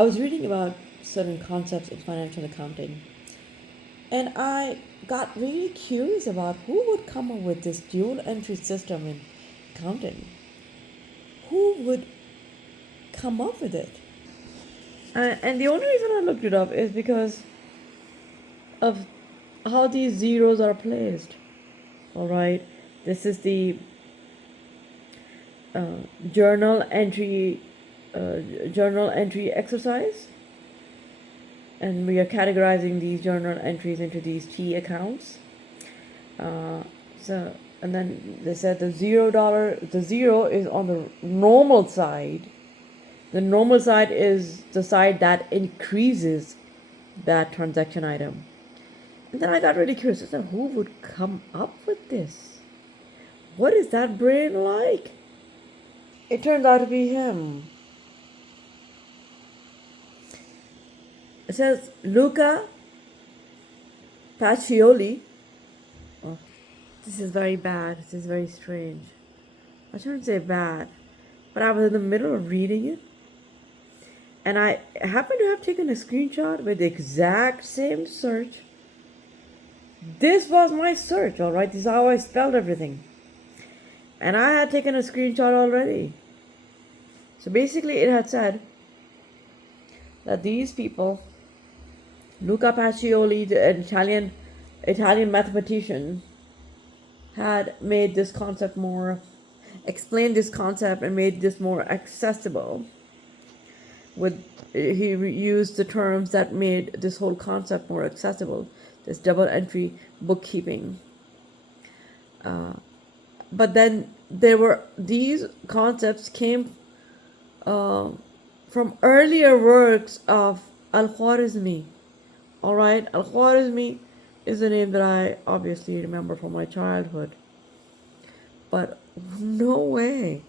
I was reading about certain concepts in financial accounting, and I got really curious about who would come up with this dual entry system in accounting. Who would come up with it? And the only reason I looked it up is because of how these zeros are placed. All right, this is the uh, journal entry journal entry exercise, and we are categorizing these journal entries into these T accounts. Uh, so and then they said the zero is on the normal side. The normal side is the side that increases that transaction item. And then I got really curious. I said, who would come up with this? What is that brain like? It turned out to be him. It says Luca Pacioli. Oh, this is very bad. This is very strange. I shouldn't say bad, but I was in the middle of reading it, and I happened to have taken a screenshot with the exact same search. This was my search, all right? This is how I spelled everything. And I had taken a screenshot already. So basically it had said that these people, Luca Pacioli, an Italian mathematician, had made this concept explained this concept and made this more accessible. He used the terms that made this whole concept more accessible, this double entry bookkeeping. But then these concepts came from earlier works of Al-Khwarizmi. All right, Al-Khwarizmi is a name that I obviously remember from my childhood. But no way,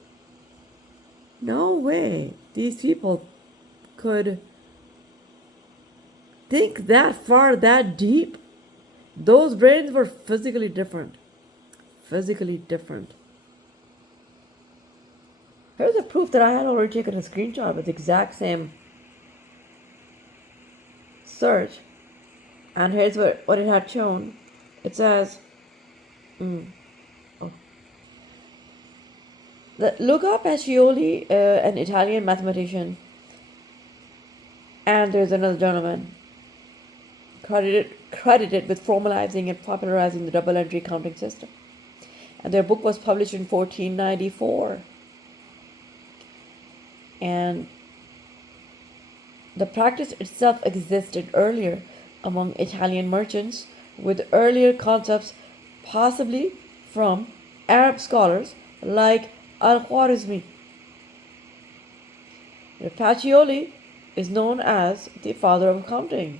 these people could think that far, that deep. Those brains were physically different. Here's a proof that I had already taken a screenshot with the exact same search. And here's what it had shown. It says, Luca Pacioli, an Italian mathematician, and there's another gentleman credited with formalizing and popularizing the double entry accounting system. And their book was published in 1494. And the practice itself existed earlier among Italian merchants, with earlier concepts possibly from Arab scholars like Al-Khwarizmi. Pacioli is known as the father of accounting.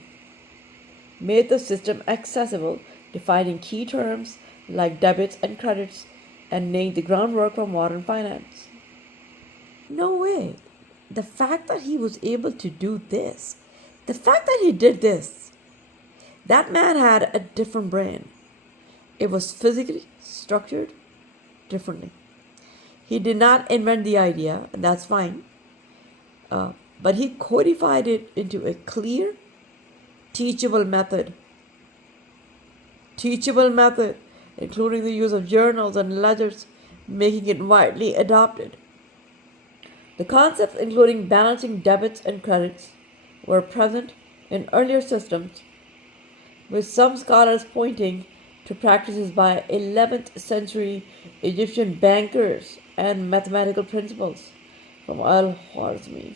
Made the system accessible, defining key terms like debits and credits, and laying the groundwork for modern finance. No way. The fact that he was able to do this, the fact that he did this, that man had a different brain. It was physically structured differently. He did not invent the idea, and that's fine. But he codified it into a clear, teachable method, including the use of journals and ledgers, making it widely adopted. The concepts, including balancing debits and credits, were present in earlier systems, with some scholars pointing to practices by 11th century Egyptian bankers and mathematical principles from Al-Khwarizmi.